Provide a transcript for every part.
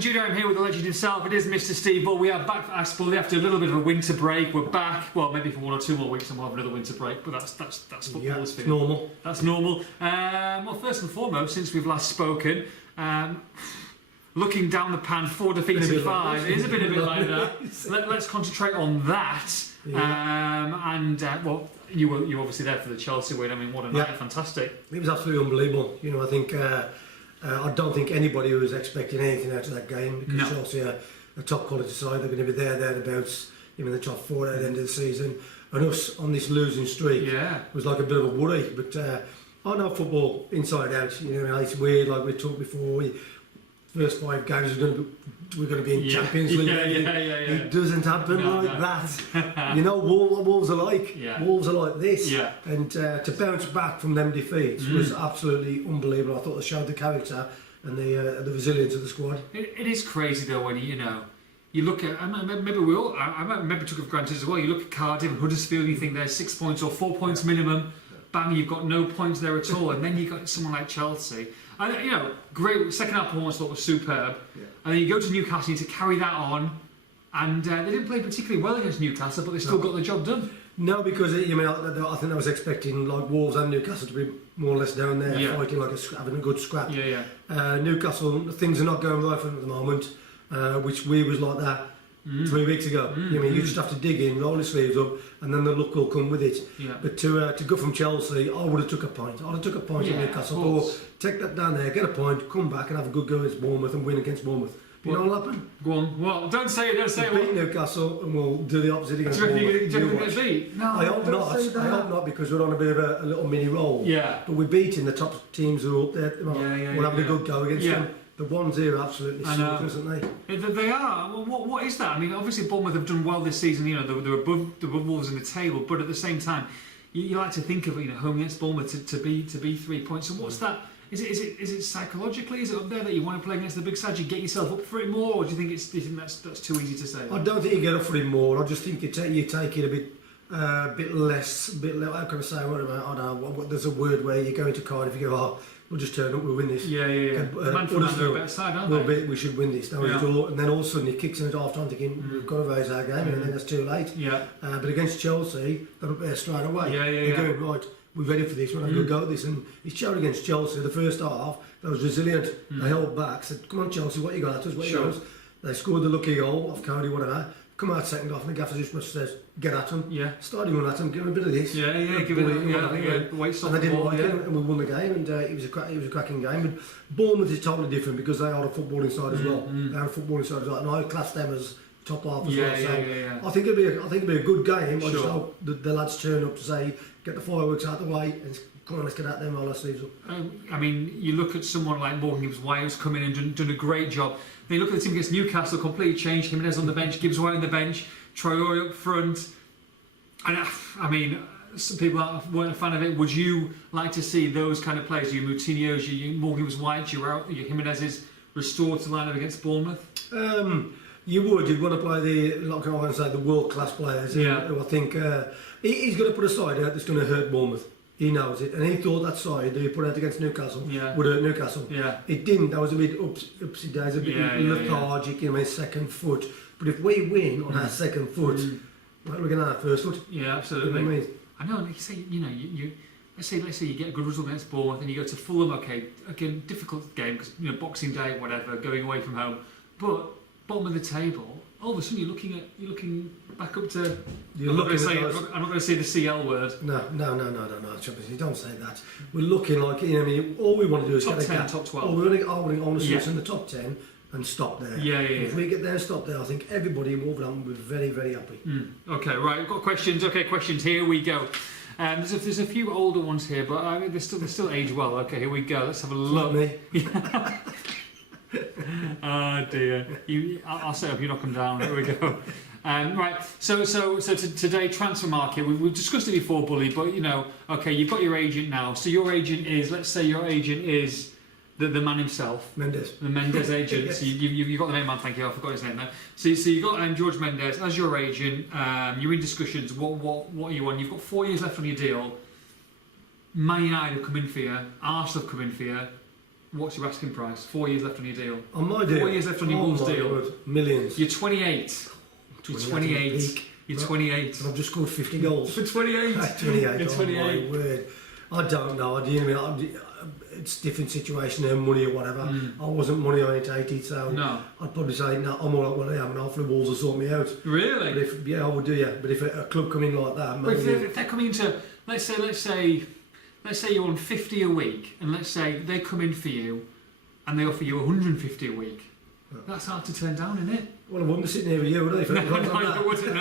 and Judah, I'm here with the legend himself. It is Mr. Steve Bull. We are back for Ask Bully after a little bit of a winter break. We're back, well, maybe for 1 or 2 more weeks and we'll have another winter break, but that's football's yeah, it's feel. normal. That's normal. Well, first and foremost, since we've last spoken, looking down the pan, 4 defeats in 5. It is a bit like that. Let's concentrate on that. Yeah. Well, you were obviously there for the Chelsea win. I mean, what a night! Fantastic. It was absolutely unbelievable. You know, I think I don't think anybody was expecting anything out of that game because Chelsea are a top quality side. They're going to be thereabouts, even the top 4 at the end of the season. And us on this losing streak was like a bit of a worry. But I know football inside out. You know, it's weird. Like we talked before, first 5 games we're going to be in Champions League. It doesn't happen like that. You know, Wolves are like. Wolves are like this. And to bounce back from them defeats was absolutely unbelievable. I thought they showed the character and the resilience of the squad. It is crazy though when you look at. I remember took it for granted as well. You look at Cardiff and Huddersfield, you think they're 6 points or 4 points minimum. Bang, you've got no points there at all, and then you got someone like Chelsea. And great second half performance. I thought was superb. And then you go to Newcastle, you need to carry that on, and they didn't play particularly well against Newcastle, but they still got the job done. No, because I think I was expecting like Wolves and Newcastle to be more or less down there fighting, like having a good scrap. Newcastle, things are not going right for them at the moment, which we was like that 3 weeks ago. You just have to dig in, roll your sleeves up, and then the luck will come with it. But to go from Chelsea, I would have took a point. I'd have took a point at Newcastle, or take that down there, get a point, come back and have a good go against Bournemouth and win against Bournemouth. You know what'll happen? Go on. Well, don't say it. Beat Newcastle and we'll do the opposite against Bournemouth. Do you reckon you're going to beat? No, I hope not. I hope not, because we're on a bit of a little mini roll. But we're beating the top teams who are up there. We're having a good go against them. The ones here are absolutely suck, isn't they? They are. Well, what is that? I mean, obviously Bournemouth have done well this season. You know, they're above Wolves in the table, but at the same time, you like to think of home against Bournemouth to be 3 points. So what's that? Is it psychologically? Is it up there that you want to play against the big side? Do you get yourself up for it more, or do you think that's too easy to say? I don't think you get up for it more. I just think you take it a bit less. How can I say? I don't know. There's a word where you go into Cardiff, you go, we'll just turn up, we'll win this. Man for man, they're a better side, aren't they? We should win this. And then all of a sudden he kicks in at half time thinking, we've got to raise our game, and then it's too late. But against Chelsea, they're up there straight away. They're going, right, we're ready for this, we're going to go at this. And it's shown against Chelsea, the first half, they was resilient. They held back, said, come on Chelsea, what you got at us, what you got at us? They scored the lucky goal off Cody, whatever. Come out second half, and the gaffer just must says, get at them. Starting on at them, give them a bit of this. Give it Wait, stop. And they didn't like it, and we won the game, and it was a cracking game. But Bournemouth is totally different because they are a footballing side as well. They are a footballing side as well, and I class them as top half as well. So I think it'll be a good game. I just hope the lads turn up to say, get the fireworks out of the way, and come on, let's get out there and roll our sleeves up. I mean, you look at someone like Morgan Gibbs-White, who's come in and done a great job. Then you look at the team against Newcastle, completely changed. Jimenez on the bench, Gibbs-White on the bench, Traore up front. And I mean, some people weren't a fan of it. Would you like to see those kind of players, your Moutinho's, your Morgan Gibbs-White, your Jimenez's, restored to line up against Bournemouth? You would. You'd want to play the world-class players. Who I think he's going to put a side out that's going to hurt Bournemouth. He knows it, and he thought that side that he put out against Newcastle would hurt Newcastle. It didn't. That was a bit upsy days, a bit lethargic, second foot. But if we win on our second foot, we're going to have our first foot. Yeah, absolutely. You know what I mean? I know. Like you say, you let's say you get a good result against Bournemouth, and you go to Fulham. Okay, again, difficult game because Boxing Day, whatever, going away from home. But bottom of the table, all of a sudden you're looking back up to. I'm not going to say the CL word. No. You don't say that. We're looking like all we want to do is top get 10, top 12. I want to see us in the top 10 and stop there. If we get there and stop there, I think everybody in Wolverhampton will be very, very happy. Okay, right. We've got questions. Okay, questions. Here we go. There's a few older ones here, but they still age well. Okay, here we go. Let's have a look. Me. Oh dear. I'll set up. You knock them down. Here we go. Right. So today, transfer market. We've discussed it before, Bully. But okay, you've got your agent now. So your agent is, let's say, your agent is the man himself. Mendes. The Mendes agent. Yes. So you got the name, man. Thank you. I forgot his name now. So you got George Mendes as your agent. You're in discussions. What are you on? You've got 4 years left on your deal. Man United have come in for you. Arsenal have come in for you. What's your asking price? 4 years left on your deal. On my deal. 4 years left on your Wolves deal. Word, millions. You're 28. You're 28. You're 28. And I've just scored 50 goals. For 28. 28. You're 28. Oh my word. I don't know. You know what I mean? It's a different situation, money or whatever. I wasn't money orientated, so No. I'd probably say, no, I'm all right where I am, and hopefully Wolves will sort me out. Really? But if, yeah, I would do, yeah. But if a club come in like that, But maybe, if they're coming into, let's say you're on 50 a week, and let's say they come in for you, and they offer you 150 a week. That's hard to turn down, isn't it? well, I wouldn't be sitting here with you, would I? If it was like that? You wouldn't.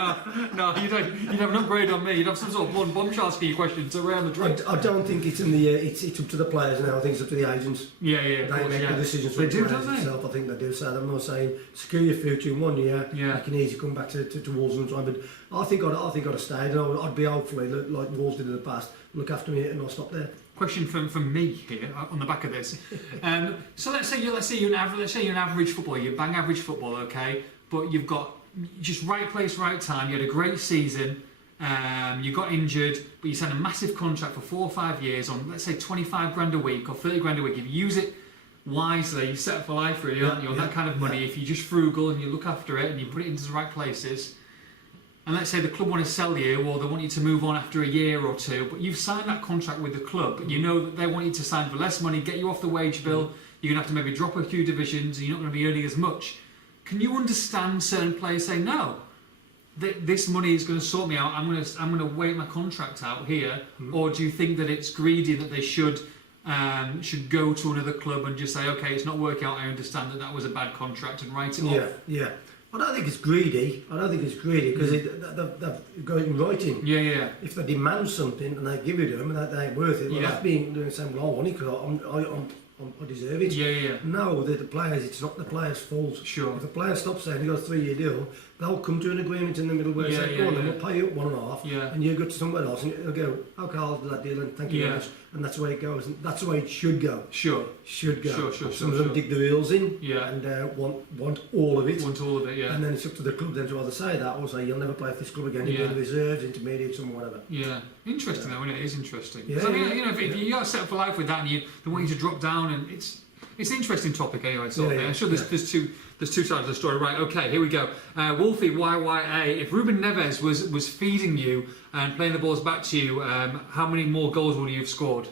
No, you'd have an upgrade on me. You'd have some sort of blonde bombshell asking you questions around the drink. I don't think it's in the it's up to the players now. I think it's up to the agents. Yeah, They make the decisions for They the do, players don't they? itself. I think they do. So I'm not saying secure your future in 1 year. Yeah. You can easily come back to Wolves and try. But I think I'd have stayed, and I'd be hopefully like Wolves did in the past. Look after me, and I'll stop there. Question from me here on the back of this. So let's say you're an average footballer. You bang average football, okay? But you've got just right place, right time. You had a great season. You got injured, but you signed a massive contract for 4 or 5 years on, let's say, 25 grand a week or 30 grand a week. If you use it wisely, you're set up for life, really, aren't you? On that kind of money. If you're just frugal and you look after it and you put it into the right places. And let's say the club want to sell you, or they want you to move on after a year or two, but you've signed that contract with the club, but you know that they want you to sign for less money, get you off the wage bill, you're going to have to maybe drop a few divisions, and you're not going to be earning as much. Can you understand certain players say, no, this money is going to sort me out, I'm going to wait my contract out here, or do you think that it's greedy that they should go to another club and just say, okay, it's not working out, I understand that was a bad contract, and write it off? Yeah. I don't think it's greedy. Because they've got it in writing. Yeah. If they demand something and they give it to them and they ain't worth it, well, that's being doing saying, well, I want it because I deserve it. Yeah. No, the players. It's not the players' fault. Sure. If the player stops saying you got a 3-year deal, they'll come to an agreement in the middle where they say, go on, then we'll pay you up 1.5, and you go to somewhere else, and they'll go, okay, I'll do that deal, and thank you very much. And that's the way it goes, and that's the way it should go. Sure. Some of them dig their heels in, and want all of it. And then it's up to the club then to either say that or say you'll never play for this club again. You'll be in the reserves, intermediates, and whatever. Yeah, interesting though, isn't it? It is interesting. Yeah, I mean, if you are set up for life with that, and they want you to drop down, and it's an interesting topic anyway. Sort of thing. I'm sure there's two sides of the story. Right? Okay, here we go. Wolfie YYA. If Ruben Neves was feeding you and playing the balls back to you, how many more goals would you have scored?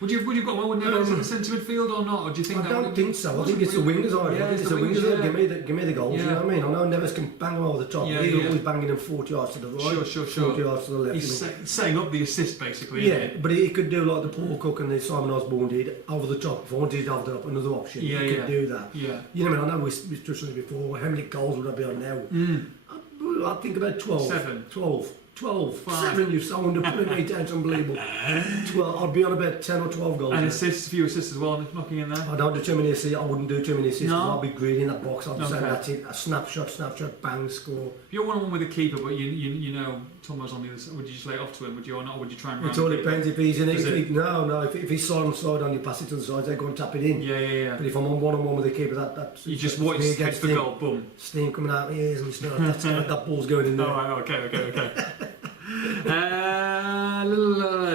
Would you have got one with Neves in the centre midfield or not? Or do you think I don't think so. I think it's the wingers. I think it's the wingers that give me the goals. You know what I mean? I know Neves can bang them over the top. He's always banging them 40 yards to the right, sure. 40 yards to the left. He's setting up the assist basically. Yeah, but he could do like the Paul Cook and the Simon Osborne did over the top. If I wanted it over the top, another option. He could do that. Yeah. You know what I mean? I know we've touched on it before. How many goals would I be on now? I think about 12. 7. 12. 5. 7, you've so underplayed me down. It's unbelievable. 12, I'd be on about 10 or 12 goals. And assists, a few assists as well, knocking in there. I don't do too many assists. I wouldn't do too many assists. No. I'd be greedy in that box. I'd say that's it. A snapshot, bang, score. If you're 1-on-1 with a keeper, but you know Tomo's on the other side, would you just lay it off to him? Would you or not? Or would you try and? It all depends if he's in it. If he's side on side on, you pass it to the side. They go and tap it in. Yeah. But if I'm on 1-on-1 with a keeper, that's you just watch head for goal, boom. Steam coming out of my ears and stuff. That ball's going in there. Oh, right, okay.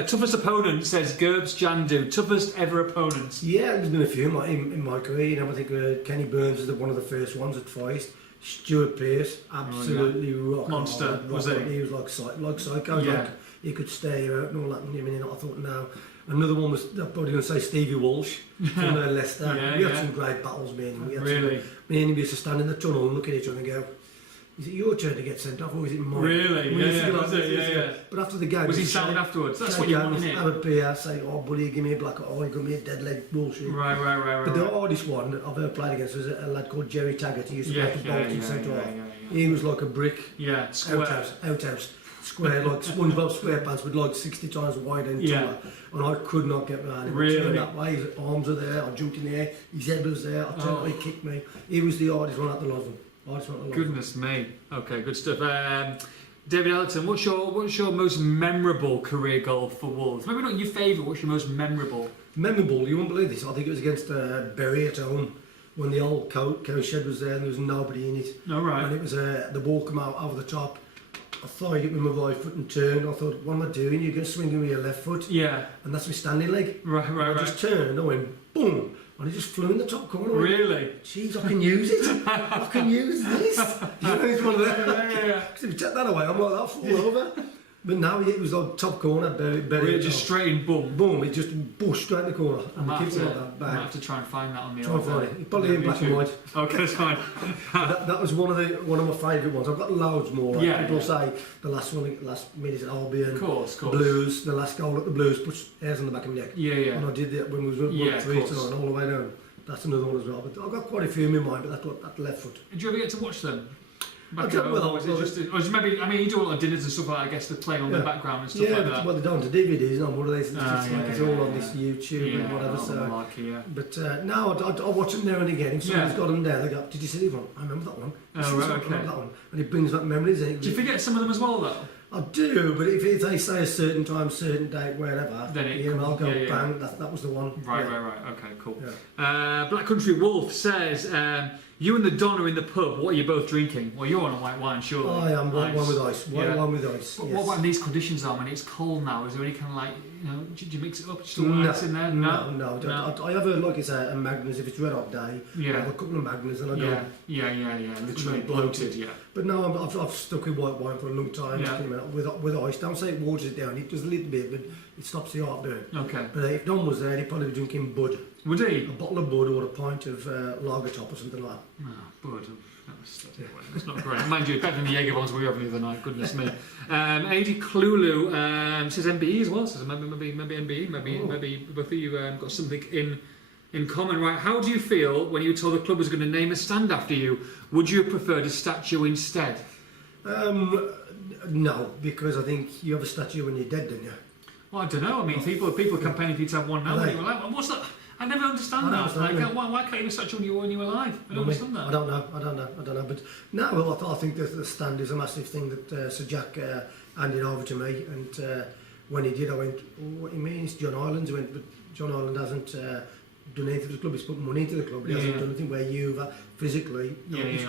Toughest opponent, says Gerbs Jandu. Toughest ever opponents. Yeah, there's been a few in my career. You know, I think Kenny Burns is one of the first ones at Forest. Stuart Pearce, absolutely rock monster. Was he? He was like psycho. Yeah. Like, he could stay out and all that. I mean, I thought now. Another one was, I'm probably going to say Stevie Walsh from Leicester. We had some great battles, me and him. Me and him used to stand in the tunnel and look at each other and go, is it your turn to get sent off or is it mine? Really? Yeah. But after the game... Was he sound afterwards? That's what you want, isn't it? Have a beer, say, oh buddy, give me a black eye, give me a dead leg, bullshit. Right. But the hardest one I've ever played against was a lad called Jerry Taggart. He used to play for Bolton centre half. He was like a brick. Yeah, square. Outhouse. Square, like SpongeBob SquarePants with like 60 times wide and taller. And I could not get around him. Really? I turned that way, his arms were there, I jumped in the air, his head was there, I turned he kicked me. He was the hardest one at the lot of them. Goodness me. Okay, good stuff. David Elton, what's your most memorable career goal for Wolves? Maybe not your favourite, what's your most memorable? Memorable, you won't believe this. I think it was against Bury at home when the old cow shed was there and there was nobody in it. Oh, right. And it was the ball come out over the top. I thied it with my right foot and turned. I thought, what am I doing? You're going to swing it with your left foot. Yeah. And that's my standing leg. Right. I just turned and I went, boom. and it just flew in the top corner. Really? Jeez, I can use it. I can use this. You know, it's one of them. Yeah. Because if you take that away, I'm like, that fall over. But now it was on top corner, buried. Really just straight in boom. Boom, it just pushed straight in the corner. I might And have to try and find that on the Try and find it. It's probably in black and white. Okay, that's fine. That was one of my favourite ones. I've got loads more. Like Yeah, people yeah. say the last minute at Albion, Of course. Blues, the last goal at the Blues puts hairs on the back of my neck. Yeah. And I did that when we was Yeah, of 1-3 course. tonight, all the way down. That's another one as well. But I've got quite a few in my mind, but that left foot. Did you ever get to watch them? I Back don't- at home, well, or was it just, or just maybe, I mean, you do a lot of dinners and stuff like that, I guess, they're playing on the background and stuff Yeah, like but that. what they've done to DVDs and what are they? It's all on yeah. this YouTube and whatever. Oh, So. malarkey, yeah. But no, I watch them now and again. If someone's got them there, they go, "Did you see that one? I remember that one. Oh, I right, remember okay. that one." And it brings back memories. And Do you forget some of them as well, though? I do, but if they say a certain time, certain date, wherever, Then it I'll go yeah. bang. That was the one. Right. Yeah. Okay, cool. Yeah. Black Country Wolf says, you and the Don are in the pub. What are you both drinking? Well, you're on a white wine, surely. I am one Nice. with ice. One with ice. But Yes. what about in these conditions, though, when it's cold now? Is there any kind of like, do you mix it up? Just all No, ice in there? no. I have like I say, a Magnus if it's red hot day. Yeah. I have a couple of Magnus and I go. Yeah. Literally bloated, yeah. But no, I've stuck with white wine for a long time. Yeah. With ice. Don't say it waters it down. It does a little bit, but it stops the heartburn. Okay. But if Don was there, he'd probably be drinking Bud. Would he? A bottle of Bud or a pint of lager top or something like that. Oh, Bud. That's not great. Mind you, better than the Jaeger bombs we were having the other night. Goodness me. AD Klulu says MBE as well. Says maybe MBE. Maybe both of you got something in common, right? How do you feel when you were told the club was going to name a stand after you? Would you have preferred a statue instead? No, because I think you have a statue when you're dead, don't you? Well, I don't know. I mean, people are campaigning for you to have one now. Are they? When you're like, what's that? I never understand that. Why can't you have a statue when you were alive? I don't understand that. I don't know. But no, I think that the stand is a massive thing that Sir Jack handed over to me. And when he did, I went, oh, what do you mean? It's John Ireland's. He went, but John Ireland hasn't done anything for the club. He's put money into the club. He hasn't done anything where you've physically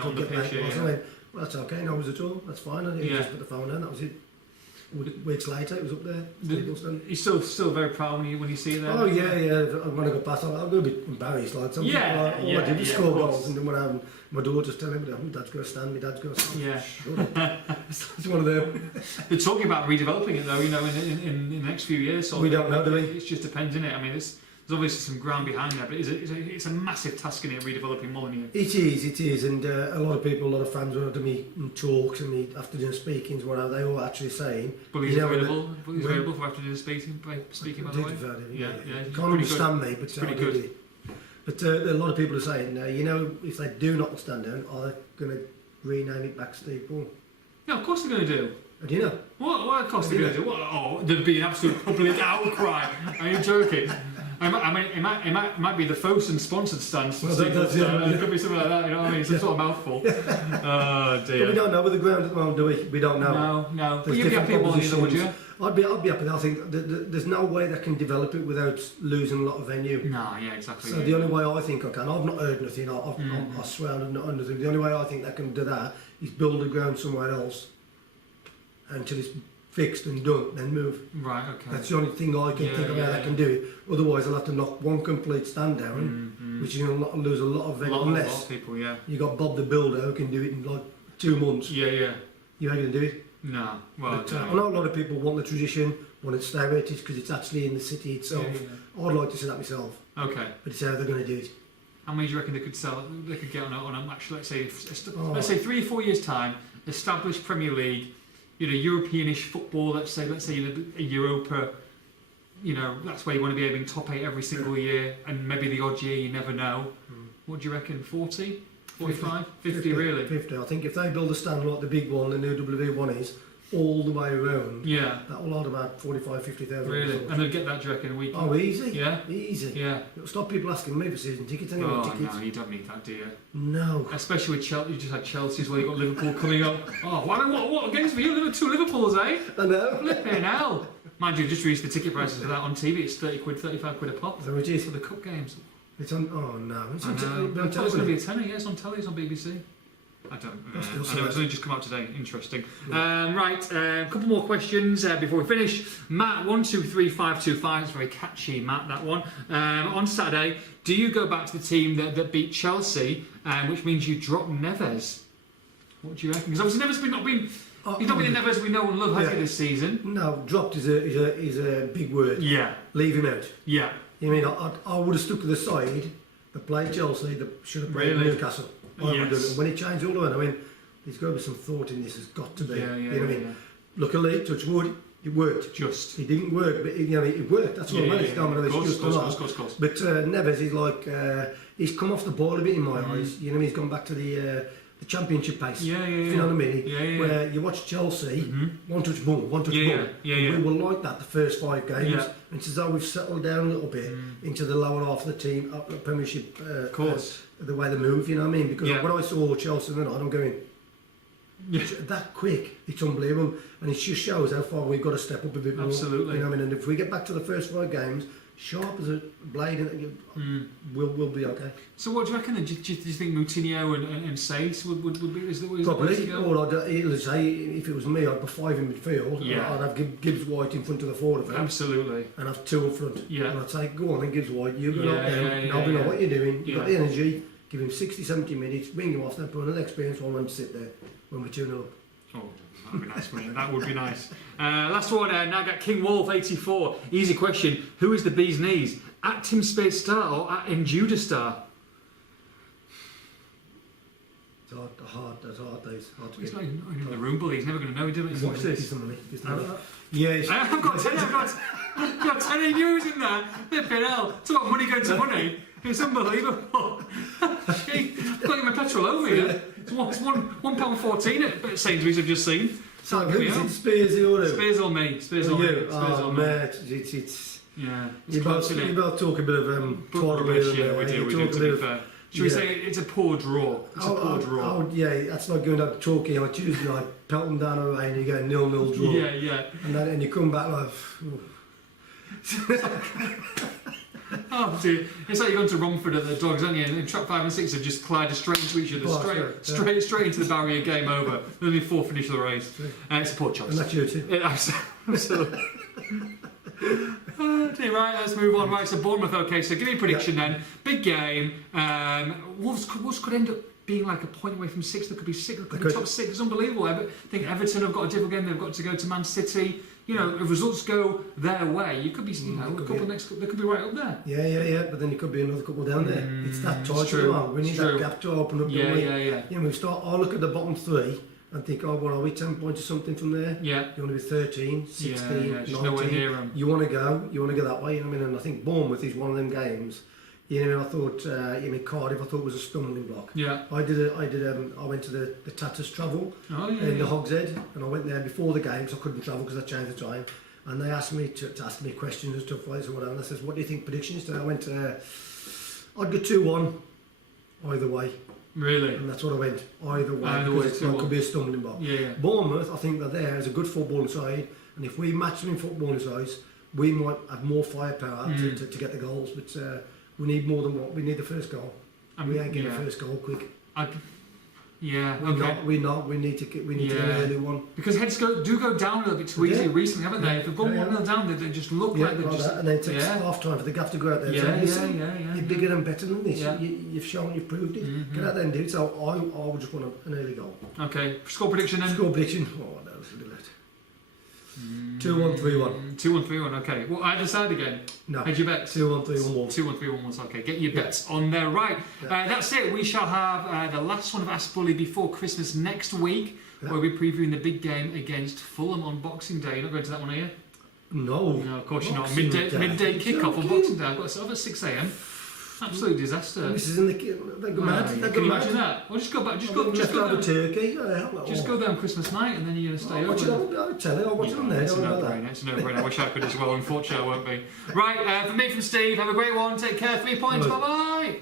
on the pitch. I went, well, that's okay. No worries at all. That's fine. And he just put the phone down. That was it. Weeks later, it was up there. You're still very proud when you see it there? Oh yeah. When I got past, I'm going to be embarrassed. Like some people, all I did was score goals, and then when my daughter's telling me, "My dad's going to stand. My dad's going to stand." Yeah. Shut up. It's one of them. They're talking about redeveloping it though. In the next few years. We don't know, do we? It just depends, innit? I mean, there's obviously some ground behind there, but it's a massive task in it, redeveloping Molyneux. It is, and a lot of people, a lot of fans, when I do me talks and me afternoon speakings, whatever, they all actually saying. Bully's available for afternoon speaking. By the way. Yeah. You Can't understand me, but pretty good. But a lot of people are saying, if they do knock the stand down, are they going to rename it back Steve Paul? Yeah, of course they're going to do. Do you know? What of course they're going to do? Oh, there'd be an absolute public outcry. Are you joking? I mean, it might be the Fosun sponsored stand. Well, it could be something like that. You know what I mean? Some sort of mouthful. Oh dear. But we don't know with the ground at the moment, do we? We don't know. No. But you'd be happy about it, would you? I'd be happy. I think there's no way they can develop it without losing a lot of venue. No, yeah, exactly. So the only way I think I can, I've not heard nothing. I swear I've not heard nothing. The only way I think they can do that is build the ground somewhere else until it's fixed and done, then move. Right, okay. That's the only thing I can think of how they can do it. Otherwise, I'll have to knock one complete stand down, which is going to lose a lot of venue. Unless a lot of people, yeah. You got Bob the Builder who can do it in like 2 months. Yeah. You ain't going to do it. No. Well, But, I know a lot of people want the tradition, want it to stay where it is because it's actually in the city itself. Yeah. I'd like to see that myself. Okay. But it's how they're going to do it. How many do you reckon they could sell? They could get on a match. Let's say 3 or 4 years time, established Premier League. Europeanish football. Let's say a Europa. That's where you want to be aiming top 8 every single year, and maybe the odd year, you never know. What do you reckon? 40, 45, 50 really? 50. I think if they build a stand like the big one, the new WV1 is, all the way around, that will hold about 45, 50,000. Really? And they'll get that, do you reckon, a week? Oh, easy. Yeah? Easy. Yeah. It'll stop people asking me for season tickets anyway. Oh, no, you don't need that, do you? No. Especially with Chelsea, you just had Chelsea as well, you've got Liverpool coming up. Oh, what games for you? 2 Liverpools, eh? I know. Flipping hell. Mind you, just released the ticket prices for that on TV, it's 30 quid, 35 quid a pop. So it is. For the cup games. It's on, oh no. It's on it's going to be a tenner, yeah, it's on telly, it's on BBC. I don't Still know. say It's only just come out today. Interesting. Right, a couple more questions before we finish. Matt, 123525. It's very catchy, Matt, that one. On Saturday, do you go back to the team that beat Chelsea, which means you drop Neves? What do you reckon? Because obviously Neves he's not been the Neves we know and love, has he, this season? No, dropped is a big word. Yeah. Leave him out. Yeah. You mean I would have stuck to the side that played Chelsea, that should have played Newcastle. I would have done it. When he changed all around, I mean, there's got to be some thought in this. Has got to be. You know what I mean? Luckily, touch wood, it worked. Just. It didn't work, but it worked. That's what it is. Of course. But Neves is like he's come off the ball a bit in my eyes. You know, he's gone back to the championship pace. Yeah. You know what I mean? Where you watch Chelsea, one touch boom, one touch boom. We were like that the first 5 games. Yeah. And it's as though we've settled down a little bit into the lower half of the team, up the Premiership. Of course. The way they move, you know what I mean? Because when I saw Chelsea tonight, I'm going, that quick, it's unbelievable. And it just shows how far we've got to step up a bit more. Absolutely. You know what I mean? And if we get back to the first 5 games, sharp as a blade, we'll be okay. So what do you reckon then? Do you think Moutinho and Saïs would be is the way Probably. to go? Or I'd say, if it was me, I'd put 5 in midfield. Yeah. I'd have Gibbs White in front of the 4 of them. Absolutely. And have 2 up front. Yeah. And I'd say, go on then, Gibbs White, you go up there, now we know what you're doing, you've got the energy, give him 60, 70 minutes, bring him off, then put another experienced one and sit there when we're 2-0 up. Oh, that would be nice, wouldn't it? That would be nice. Last one, now got King Wolf 84. Easy question. Who is the bee's knees? At Tim Spade Star or at Enjuda Star? It's hard days. Hard to He's get. not even in the room, bully. He's never going to know. He didn't watch this. Yeah, I've got 10. I've got 10 euros in there. Flipping hell. Talk about money going to money. It's unbelievable. Gee, I've got my petrol over here. It's £1.14 at Sainsbury's I've just seen. So who's it? Spears or who? Spears on me. Spears on me. Oh, mate, it's yeah. you both talk a bit of quarterly. Yeah, we do, to be fair. Should we say it's a poor draw? It's a poor draw. Yeah, that's like going down to Torquay on a Tuesday night, pelting down a rain, and you get a 0-0 draw. Yeah. And you come back like... Oh dear. It's like you're going to Romford at the Dogs, aren't you? And track 5 and 6 have just collided straight into each other, straight into the barrier, game over. Only 4 finish of the race. It's a poor choice. And that's you too. Absolutely. Dear, right, let's move on. Right, so Bournemouth, okay, so give me a prediction then. Big game. Wolves could end up being like a point away from 6th. There could be 6th, could be top 6. It's unbelievable. I think Everton have got a difficult game. They've got to go to Man City. You know, if results go their way, you could be, a couple next. They could be right up there. Yeah. But then you could be another couple down there. It's that tight. We need that gap to open up. Yeah. You know, I look at the bottom 3 and think, oh, what are we, 10 points or something from there? Yeah. You want to be 13, 16, 19. Nowhere near them. You want to go that way. You know what I mean? And I think Bournemouth is one of them games. You know, I thought, Cardiff, I thought was a stumbling block. Yeah. I went to the Tatters travel in the Hogs Head, and I went there before the game, so I couldn't travel because I changed the time. And they asked me to ask me questions and stuff like that, or whatever. And I says, what do you think predictions? So I went, I'd go 2-1 either way. Really? And that's what I went, either way, because it could be a stumbling block. Yeah. Bournemouth, I think they're there as a good footballing side, and if we match them in footballing size, we might have more firepower to get the goals, but we need more than what we need the first goal. We ain't getting the first goal quick. We need to get an early one. Because heads do go down a little bit too easily recently, haven't they? If they've gone 1-0 down, they just look like they're just... And then it takes half time for the gaff to go out there. You're bigger and better than this. You've shown, you've proved it. Get out there and do it. So I would just want an early goal. Okay, score prediction then? Score prediction? Oh, that was a bit late. 2-1, 3-1. 2-1, 3-1, okay. Well, either side again? No. Hedge your bets? 2-1, 3-1, 1. 2-1, 3-1, 1. Okay, get your bets on there. Right, that's it. We shall have the last one of Ask Bully before Christmas next week, where we'll be previewing the big game against Fulham on Boxing Day. You're not going to that one, are you? No. No, of course you're not. Midday kick-off on Boxing Day. I've got set up at 6 a.m. Absolute disaster. This is in the... They go mad. Can you imagine that? Well, just go back. Just go down. Turkey. Just go there on Christmas night and then you're going to stay over. I'll tell you. I'll watch it on there. It's a no-brainer. I wish I could as well. Unfortunately, I won't be. Right, from me, from Steve. Have a great one. Take care. 3 points. Bye-bye.